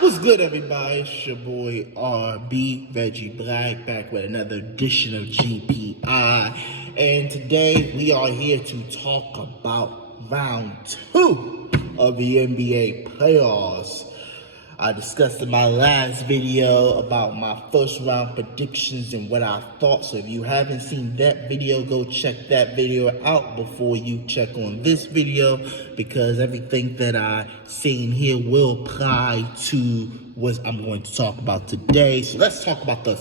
What's good, everybody? It's your boy RB Reggie Black back with another edition of GPI. And today we are here to talk about round 2 of the NBA playoffs. I discussed in my last video about my first round predictions and what I thought. So if you haven't seen that video, go check that video out before you check on this video, because everything that I seen here will apply to what I'm going to talk about today. So let's talk about the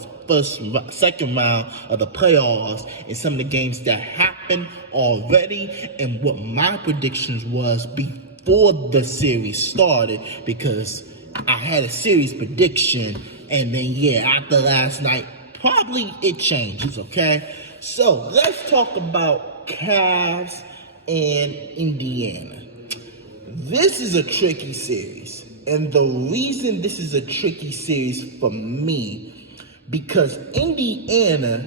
second round of the playoffs and some of the games that happened already and what my predictions was before the series started, because I had a series prediction, and then after last night, probably it changes, okay? So let's talk about Cavs and Indiana. This is a tricky series, and the reason this is a tricky series for me, because Indiana,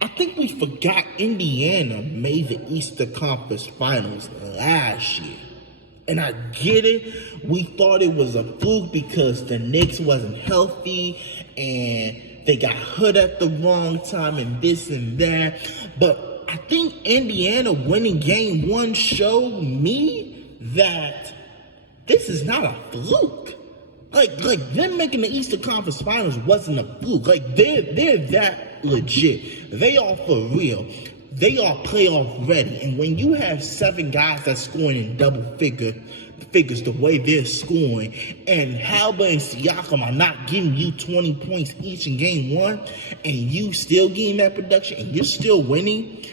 I think we forgot Indiana made the Eastern Conference Finals last year. And I get it. We thought it was a fluke because the Knicks wasn't healthy and they got hurt at the wrong time and this and that. But I think Indiana winning game 1 showed me that this is not a fluke. Like them making the Eastern Conference Finals wasn't a fluke. Like they're that legit. They are for real. They are playoff ready. And when you have 7 guys that's scoring in double figures the way they're scoring, and Halber and Siakam are not giving you 20 points each in game 1, and you still getting that production and you're still winning,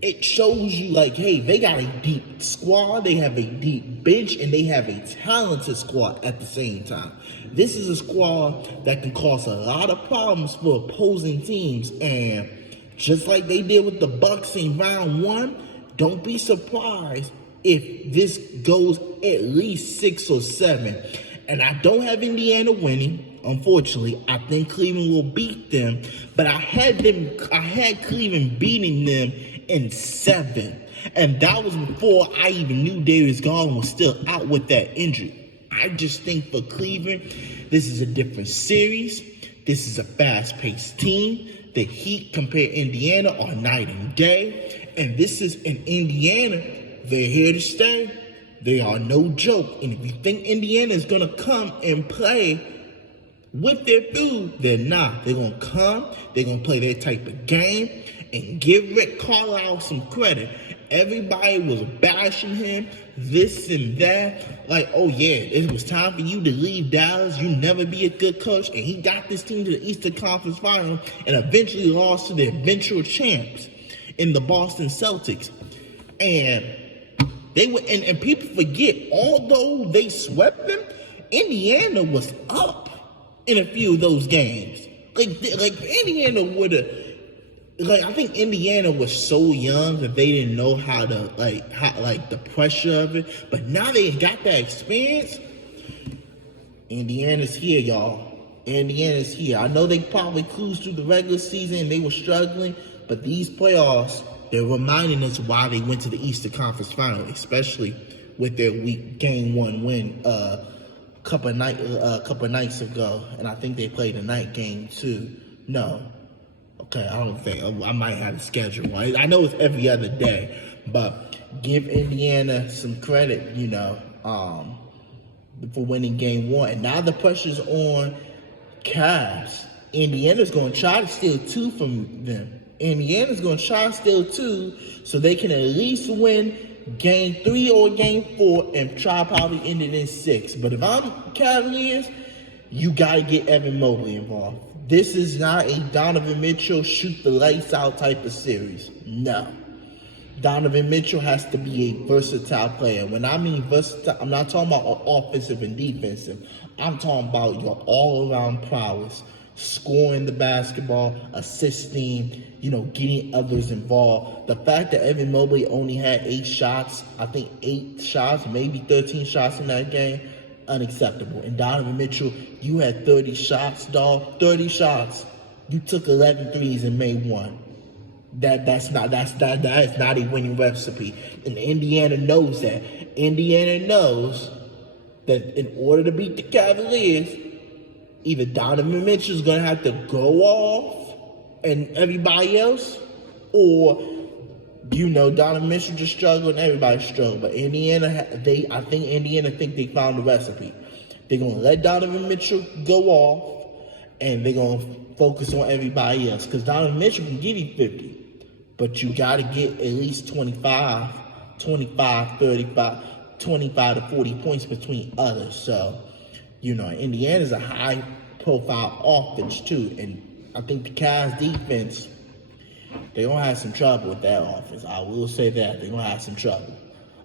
it shows you like, hey, they got a deep squad, they have a deep bench, and they have a talented squad at the same time. This is a squad that can cause a lot of problems for opposing teams, and just like they did with the Bucks in round 1, don't be surprised if this goes at least 6 or 7. And I don't have Indiana winning, unfortunately. I think Cleveland will beat them, but I had Cleveland beating them in 7. And that was before I even knew Darius Garland was still out with that injury. I just think for Cleveland, this is a different series. This is a fast-paced team. The Heat compared to Indiana are night and day. And this is in Indiana. They're here to stay. They are no joke. And if you think Indiana is going to come and play with their food, they're not. They're going to come. They're going to play their type of game. And give Rick Carlisle some credit. Everybody was bashing him, this and that. Like, oh yeah, it was time for you to leave Dallas. You never be a good coach. And he got this team to the Eastern Conference Final and eventually lost to the eventual champs in the Boston Celtics. And they were, and people forget, although they swept them, Indiana was up in a few of those games. Like Indiana would have. I think Indiana was so young that they didn't know how to, the pressure of it. But now they got that experience. Indiana's here, y'all. Indiana's here. I know they probably cruised through the regular season and they were struggling, but these playoffs, they're reminding us why they went to the Eastern Conference Final, especially with their week game 1 win a couple nights ago. And I think they played a night game too. No. Okay, I don't think. I might have a schedule. I know it's every other day, but give Indiana some credit, for winning game 1. And now the pressure's on Cavs. Indiana's going to try to steal 2 from them. Indiana's going to try to steal 2 so they can at least win game 3 or game 4 and try probably end it in 6. But if I'm Cavaliers, you got to get Evan Mobley involved. This is not a Donovan Mitchell shoot the lights out type of series. No. Donovan Mitchell has to be a versatile player. When I mean versatile, I'm not talking about offensive and defensive. I'm talking about your all-around prowess. Scoring the basketball, assisting, getting others involved. The fact that Evan Mobley only had 8 shots, I think 8 shots, maybe 13 shots in that game, unacceptable. And Donovan Mitchell, you had 30 shots, dog. 30 shots. You took 11 threes and made 1. That is not a winning recipe. And Indiana knows that. Indiana knows that in order to beat the Cavaliers, either Donovan Mitchell's gonna have to go off and everybody else, or Donovan Mitchell just struggled and everybody struggled. But I think Indiana think they found the recipe. They're gonna let Donovan Mitchell go off, and they're gonna focus on everybody else. Because Donovan Mitchell can give you 50, but you gotta get at least 25, 35, 25 to 40 points between others. So, Indiana's a high-profile offense too, and I think the Cavs defense, they're going to have some trouble with that offense. I will say that. They're going to have some trouble.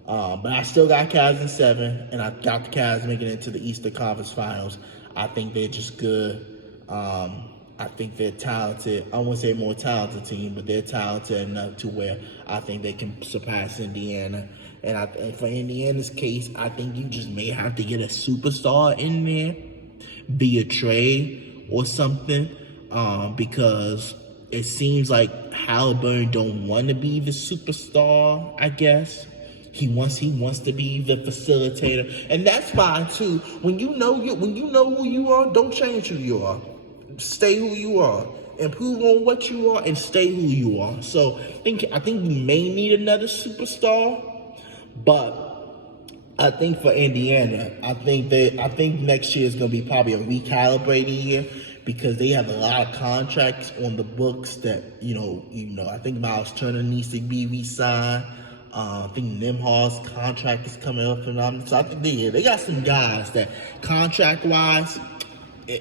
But I still got Cavs in 7, and I got the Cavs making it into the Eastern Conference Finals. I think they're just good. I think they're talented. I won't say more talented team, but they're talented enough to where I think they can surpass Indiana. And for Indiana's case, I think you just may have to get a superstar in there via trade or something, because it seems like Halliburton don't want to be the superstar, I guess. He wants to be the facilitator, and that's fine too. When you know who you are, don't change who you are. Stay who you are. Improve on what you are and stay who you are. So I think we may need another superstar, but I think for Indiana, I think next year is going to be probably a recalibrating year, because they have a lot of contracts on the books that I think Miles Turner needs to be re-signed. I think Nembhard's contract is coming up for them. So I think they got some guys that contract-wise,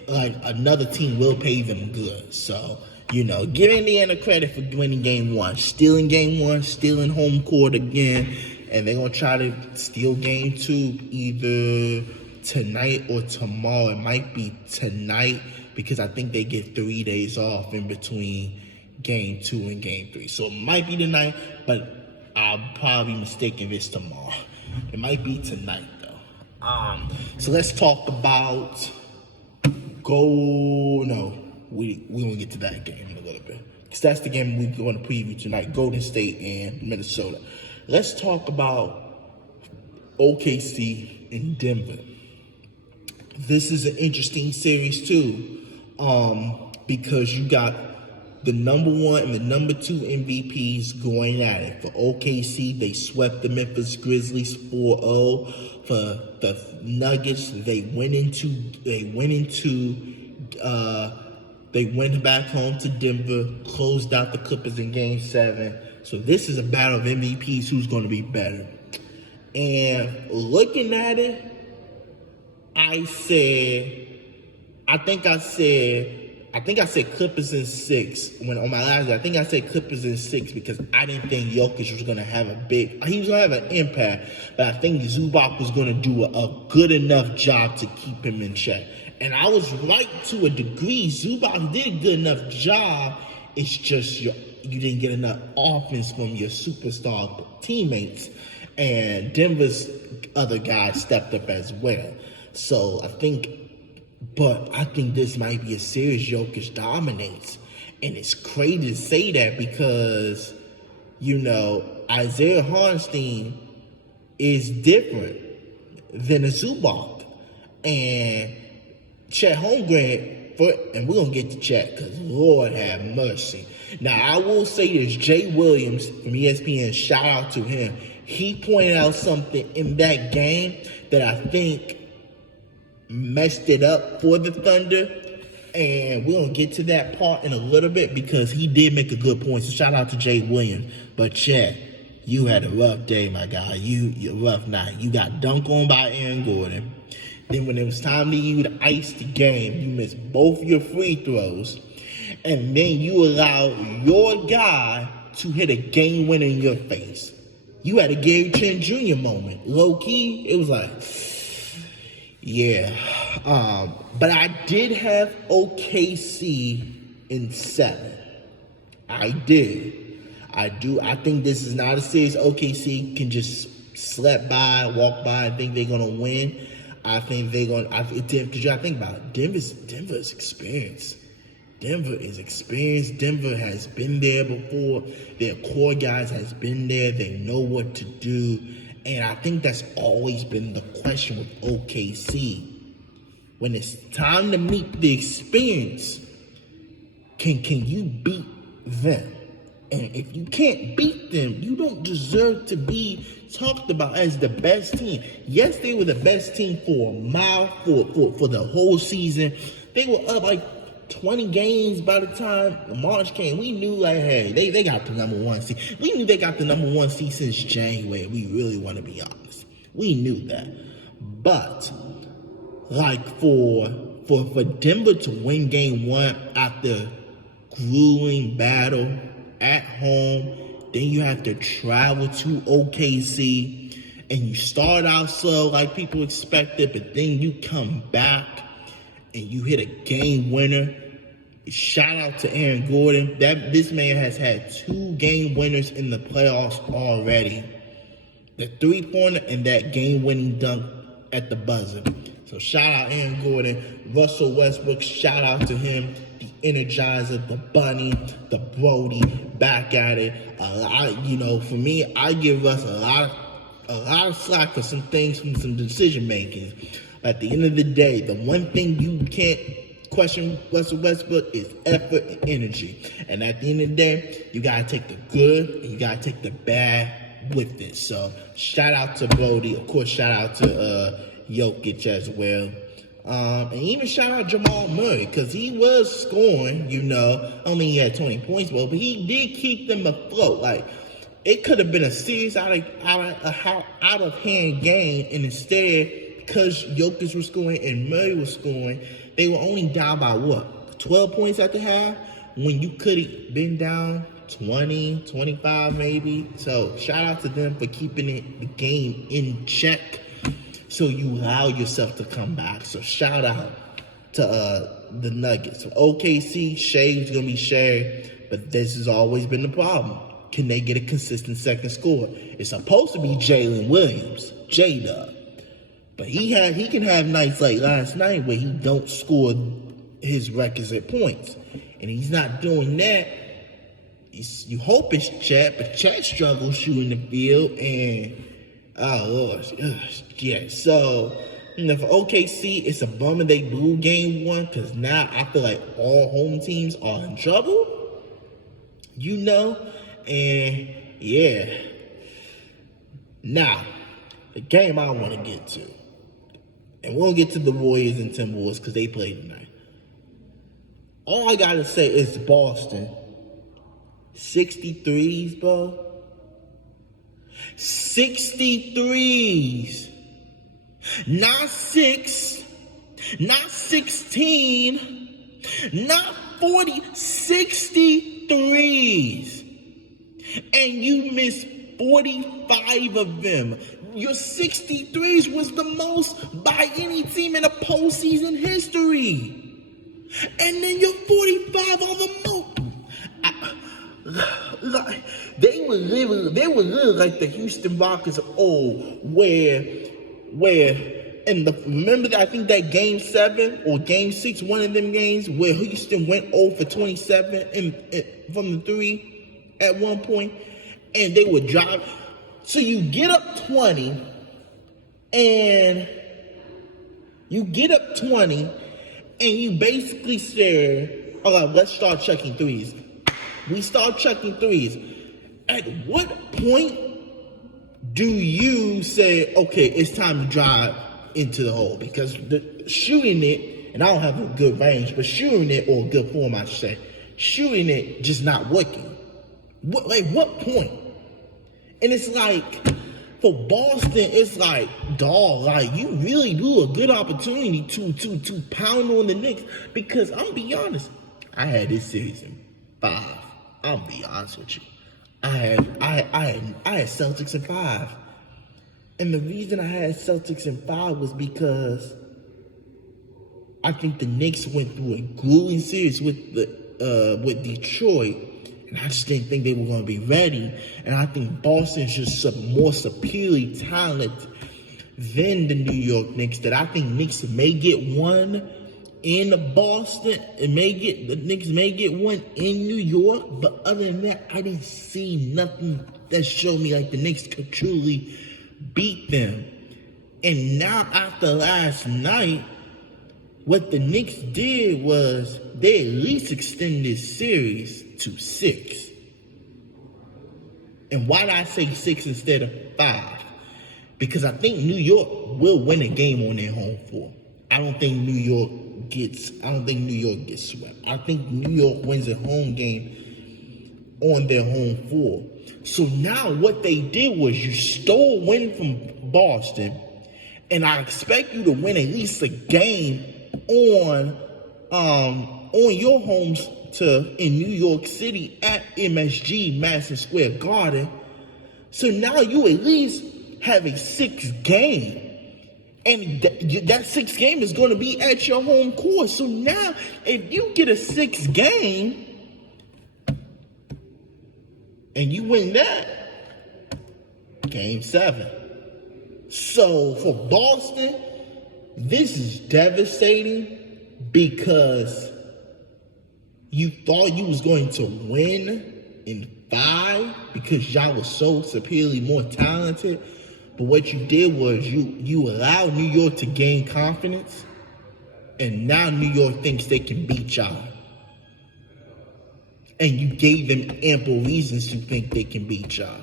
like another team will pay them good. So, give Indiana credit for winning game 1. Stealing game 1, stealing home court again. And they're going to try to steal game 2 either tonight or tomorrow. It might be tonight, because I think they get 3 days off in between game 2 and game 3. So it might be tonight, but I'll probably be mistaken if it's tomorrow. It might be tonight, though. So let's talk about we won't get to that game in a little bit, because that's the game we're going to preview tonight, Golden State and Minnesota. Let's talk about OKC and Denver. This is an interesting series too, because you got the number 1 and the number 2 MVPs going at it. For OKC, they swept the Memphis Grizzlies 4-0. For the Nuggets, they went back home to Denver, closed out the Clippers in Game 7. So this is a battle of MVPs, who's going to be better. And looking at it, I think I said Clippers in 6 when on my last day. I think I said Clippers in 6 because I didn't think Jokic was going to have he was going to have an impact, but I think Zubac was going to do a good enough job to keep him in check. And I was right to a degree. Zubac did a good enough job. It's just you didn't get enough offense from your superstar teammates. And Denver's other guys stepped up as well. So I think this might be a series Jokic dominates. And it's crazy to say that because, Isaiah Hartenstein is different than a Zubac. And Chet Holmgren, and we're going to get to Chet because Lord have mercy. Now, I will say this, Jay Williams from ESPN, shout out to him. He pointed out something in that game that I think messed it up for the Thunder, and we're going to get to that part in a little bit because he did make a good point. So shout out to Jay Williams. But Chet, you had a rough day, my guy. You're rough night. You got dunked on by Aaron Gordon. Then when it was time for you to ice the game, you missed both your free throws. And then you allowed your guy to hit a game winner in your face. You had a Gary Trent Jr. moment. Low key, it was like, yeah. But I did have OKC in 7. I did. I do. I think this is not a series OKC can just slap by, walk by, and think they're going to win. I think they're going to, because you got to think about it. Denver's experienced. Denver is experienced. Denver has been there before. Their core guys has been there. They know what to do. And I think that's always been the question with OKC. When it's time to meet the experience, can you beat them? And if you can't beat them, you don't deserve to be talked about as the best team. Yes, they were the best team for a mile, for the whole season. They were up like 20 games by the time March came. We knew, like, hey, they got the number one seed. We knew they got the number one seed since January. We really want to be honest. We knew that. But, like, for Denver to win game one after grueling battle at home, then you have to travel to OKC, and you start out slow like people expected, but then you come back and you hit a game winner. Shout out to Aaron Gordon. This man has had 2 game winners in the playoffs already. The 3-pointer and that game-winning dunk at the buzzer. So shout out Aaron Gordon. Russell Westbrook, shout out to him. The Energizer, the Bunny, the Brody, back at it. For me, I give Russ a lot of slack for some things, from some decision making. At the end of the day, the one thing you can't question Russell Westbrook is effort and energy. And at the end of the day, you gotta take the good and you gotta take the bad with it. So shout out to Brody. Of course, shout out to Jokic as well. And even shout out Jamal Murray, because he was scoring, only he had 20 points, but he did keep them afloat. Like, it could have been a serious out of hand game, and instead, because Jokic was scoring and Murray was scoring, they were only down by 12 points at the half, when you could have been down 20, 25 maybe. So shout out to them for keeping the game in check, so you allow yourself to come back. So shout out to the Nuggets. So OKC, Shai's going to be Shai, but this has always been the problem. Can they get a consistent second score? It's supposed to be Jalen Williams, J-Dub. But he can have nights like last night where he don't score his requisite points. And he's not doing that. You hope it's Chet, but Chet struggles shooting the field, and oh, Lord. Yeah, so for OKC, it's a bummer they blew game one, because now I feel like all home teams are in trouble, and yeah. Now, the game I want to get to, and we'll get to the Warriors and Timberwolves because they play tonight. All I got to say is Boston, 63s, bro. 63s. Not 6, not 16, not 40, 63s. And you missed 45 of them. Your 63s was the most by any team in the postseason history. And then your 45 are the most. They were living like the Houston Rockets of old, where remember, I think that game 7 or game 6, one of them games where Houston went 0 for 27 from the 3 at one point, and they would drive. So you get up 20, and you basically say, all right, let's start chucking threes. We start chucking threes. At what point do you say, okay, it's time to drive into the hole? Because shooting it, and I don't have a good range, but shooting it, or good form, I should say, shooting it just not working. What point? And it's like, for Boston, it's like, dog, like, you really blew a good opportunity to pound on the Knicks, because I'm gonna be honest, I had this series in 5. I'm gonna be honest with you. I had Celtics in 5. And the reason I had Celtics in 5 was because I think the Knicks went through a grueling series with Detroit, and I just didn't think they were going to be ready. And I think Boston's just more superiorly talented than the New York Knicks, that I think Knicks may get one in Boston. The Knicks may get one in New York, but other than that, I didn't see nothing that showed me like the Knicks could truly beat them. And now after last night, what the Knicks did was they at least extended this series to 6. And why did I say 6 instead of 5? Because I think New York will win a game on their home floor. I don't think New York gets swept. I think New York wins a home game on their home floor. So now what they did was you stole a win from Boston, and I expect you to win at least a game on your homes in New York City at MSG, Madison Square Garden. So now you at least have a 6th game. And that 6th game is going to be at your home court. So now, if you get a 6th game and you win that, game 7. So for Boston, this is devastating because you thought you was going to win in 5 because y'all was so superiorly more talented. But what you did was you allowed New York to gain confidence, and now New York thinks they can beat y'all. And you gave them ample reasons to think they can beat y'all.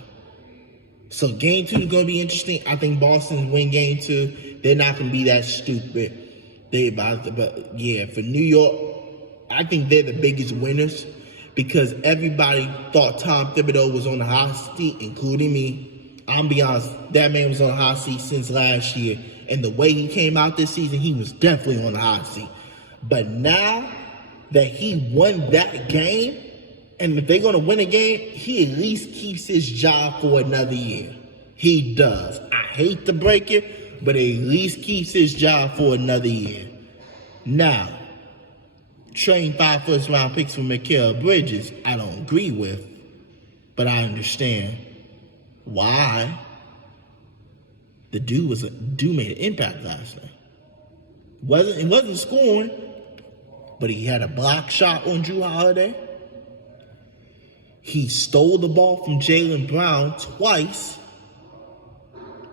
So game 2 is going to be interesting. I think Boston win game 2. They're not going to be that stupid. But yeah, for New York, I think they're the biggest winners because everybody thought Tom Thibodeau was on the hot seat, including me. I'm be honest, that man was on the hot seat since last year. And the way he came out this season, he was definitely on the hot seat. But now that he won that game, and if they're going to win a game, he at least keeps his job for another year. He does. I hate to break it, but at least keeps his job for another year. Now, trading 5 first-round picks for Mikal Bridges, I don't agree with, but I understand why. The dude made an impact last night. He wasn't scoring, but he had a block shot on Jrue Holiday. He stole the ball from Jaylen Brown twice,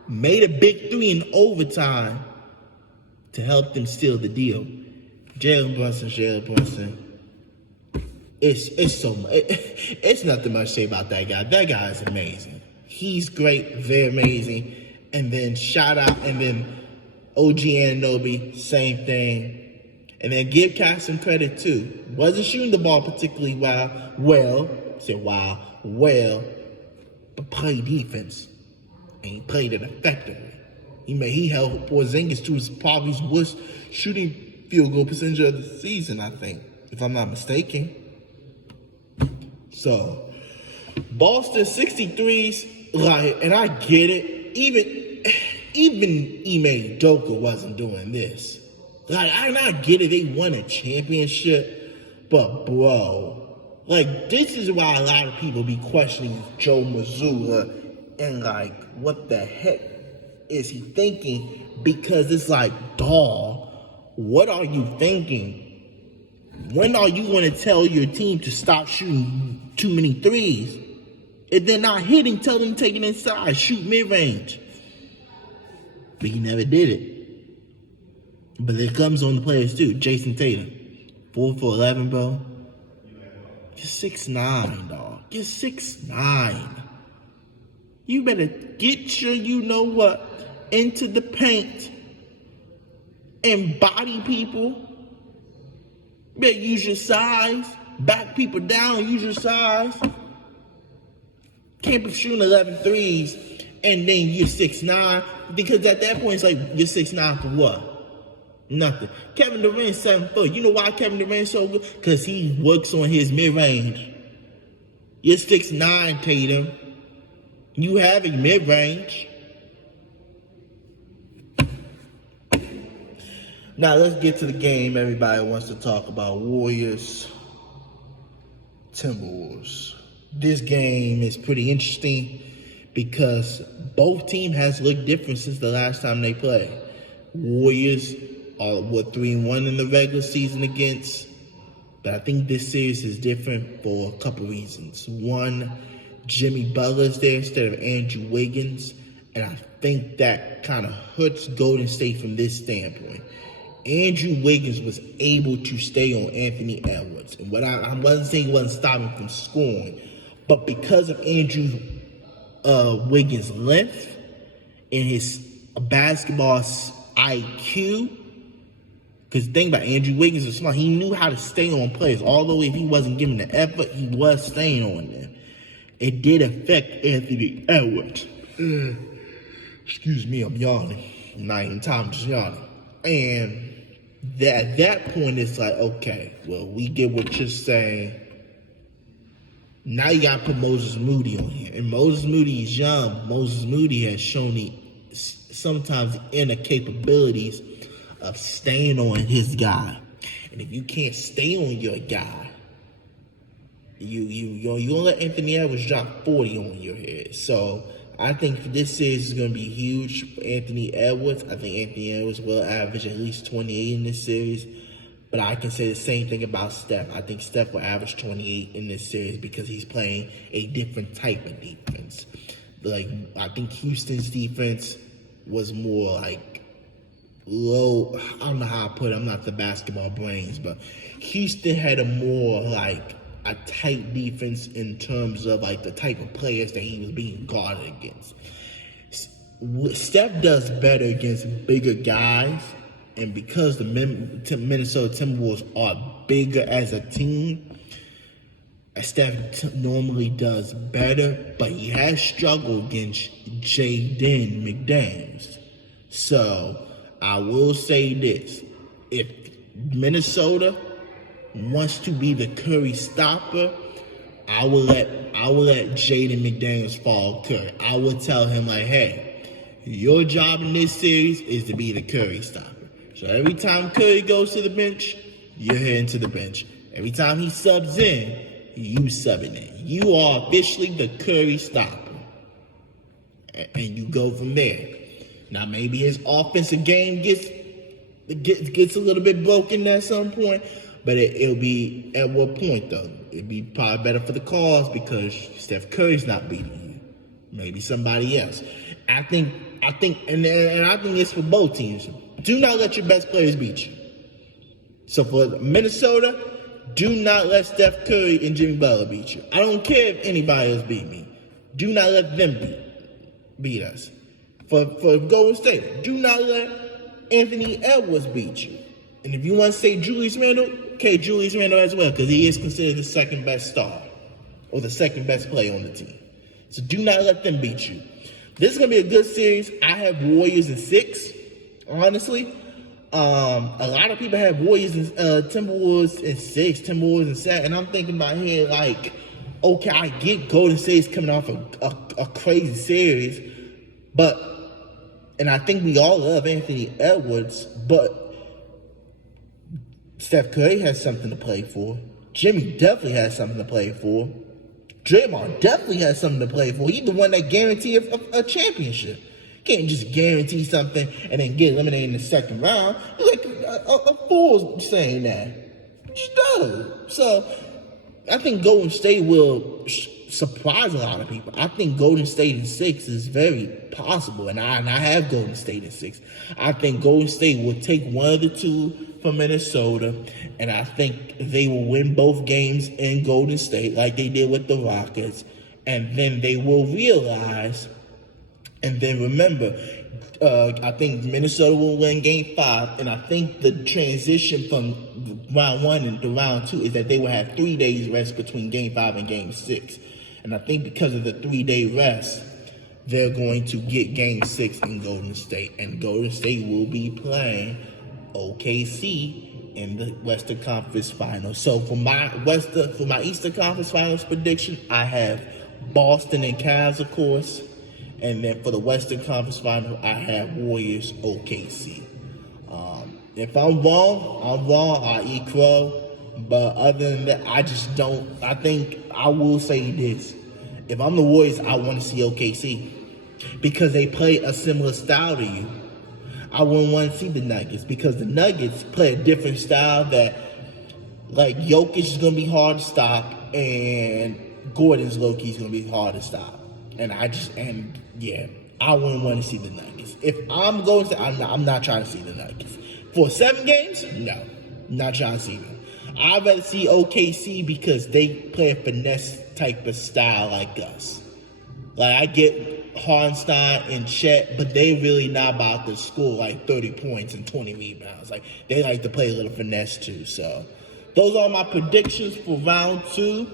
made a big 3 in overtime to help them steal the deal. Jalen Brunson. It's nothing much to say about that guy. That guy is amazing. He's great, very amazing. And then shout out, and then OG Anunoby, same thing. And then give Cat some credit too. Wasn't shooting the ball particularly well, but played defense. And he played it effectively. He held Porzingis to probably his worst shooting field goal percentage of the season, I think, if I'm not mistaken. So, Boston 63s, and I get it. Even Ime Udoka wasn't doing this. I get it. They won a championship, but bro, this is why a lot of people be questioning Joe Mazzulla and what the heck is he thinking? Because it's dawg, what are you thinking? When are you going to tell your team to stop shooting too many threes? If they're not hitting, tell them to take it inside, shoot mid-range. But he never did it. But it comes on the players too. Jason Tatum, 4 for 11, bro. You're 6'9", dog. You're 6'9". You better get your you-know-what into the paint and body people. You better use your size. Back people down, use your size. Can't be shooting 11 threes and then you're 6'9", because at that point it's you're 6'9" for what? Nothing. Kevin Durant's 7 foot. You know why Kevin Durant's so good? Because he works on his mid-range. You're 6'9", Tatum. You have a mid-range. Now let's get to the game everybody wants to talk about. Warriors, Timberwolves. This game is pretty interesting because both teams has looked different since the last time they played. Warriors are 3-1 in the regular season against, but I think this series is different for a couple reasons. One, Jimmy Butler's there instead of Andrew Wiggins, and I think that kind of hurts Golden State from this standpoint. Andrew Wiggins was able to stay on Anthony Edwards. And what I wasn't saying he wasn't stopping from scoring, but because of Andrew Wiggins' length and his basketball IQ, because the thing about Andrew Wiggins is smart, he knew how to stay on players. Although if he wasn't giving the effort, he was staying on them. It did affect Anthony Edwards. Excuse me, I'm yawning. I'm not even time, just yawning. And at that point, it's like, okay, well, we get what you're saying. Now you got to put Moses Moody on here. And Moses Moody is young. Moses Moody has shown sometimes the inner capabilities of staying on his guy. And if you can't stay on your guy, you gonna let Anthony Edwards drop 40 on your head. So I think this series is going to be huge for Anthony Edwards. I think Anthony Edwards will average at least 28 in this series. But I can say the same thing about Steph. I think Steph will average 28 in this series because he's playing a different type of defense. Like, I think Houston's defense was more like low. I don't know how I put it. I'm not the basketball brains, but Houston had a more like a tight defense in terms of like the type of players that he was being guarded against. Steph does better against bigger guys, and because the Minnesota Timberwolves are bigger as a team, Steph normally does better, but he has struggled against Jaden McDaniels. So I will say this: if Minnesota wants to be the Curry stopper, I will let Jaden McDaniels fall Curry. I will tell him like, hey, your job in this series is to be the Curry stopper. So every time Curry goes to the bench, you're heading to the bench. Every time he subs in, you subbing in. You are officially the Curry stopper, and you go from there. Now maybe his offensive game gets a little bit broken at some point. But it'll be at what point though? It'd be probably better for the cause because Steph Curry's not beating you. Maybe somebody else. I think, and I think it's for both teams. Do not let your best players beat you. So for Minnesota, do not let Steph Curry and Jimmy Butler beat you. I don't care if anybody else beat me. Do not let them beat us. For Golden State, do not let Anthony Edwards beat you. And if you want to say Julius Randle, okay, Julius Randle as well, because he is considered the second best star or the second best player on the team. So do not let them beat you. This is going to be a good series. I have Warriors in 6, honestly. A lot of people have Warriors and Timberwolves in 6, Timberwolves in 7, and I'm thinking about here like, okay, I get Golden State's coming off a crazy series, and I think we all love Anthony Edwards, but Steph Curry has something to play for. Jimmy definitely has something to play for. Draymond definitely has something to play for. He's the one that guaranteed a championship. Can't just guarantee something and then get eliminated in the second round. You're like a fool saying that. Just no. So I think Golden State will surprise a lot of people. I think Golden State in 6 is very possible, and I have Golden State in 6. I think Golden State will take one of the two from Minnesota, and I think they will win both games in Golden State like they did with the Rockets, and then they will realize, and then remember, I think Minnesota will win Game 5, and I think the transition from round 1 into round 2 is that they will have 3 days rest between Game 5 and Game 6. And I think because of the 3-day rest, they're going to get Game 6 in Golden State. And Golden State will be playing OKC in the Western Conference Finals. So for my Eastern Conference Finals prediction, I have Boston and Cavs, of course. And then for the Western Conference Final, I have Warriors OKC. If I'm wrong, I'll eat crow. But other than that, I think I will say this. If I'm the Warriors, I want to see OKC. Because they play a similar style to you. I wouldn't want to see the Nuggets. Because the Nuggets play a different style that, like, Jokic is going to be hard to stop. And Gordon's low-key is going to be hard to stop. I wouldn't want to see the Nuggets. If I'm going to, I'm not trying to see the Nuggets. For 7 games, no. Not trying to see them. I'd rather see OKC because they play a finesse type of style like us. Like, I get Hardenstein and Chet, but they really not about to score like 30 points and 20 rebounds. Like, they like to play a little finesse too. So, those are my predictions for round 2.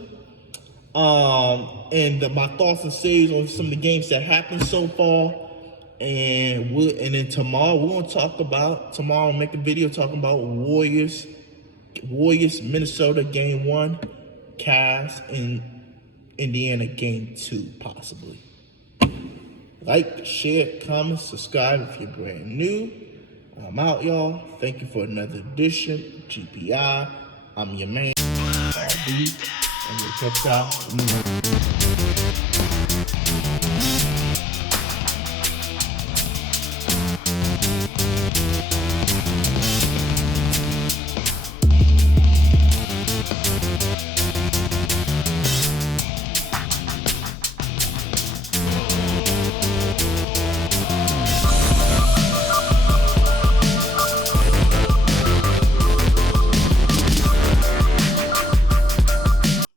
And my thoughts and series on some of the games that happened so far. And then tomorrow we're gonna talk about make a video talking about Warriors Minnesota game 1, Cavs and Indiana game 2 possibly. Like, share, comment, subscribe if you're brand new. I'm out, y'all. Thank you for another edition of GPI. I'm your man, RB, and we'll catch y'all.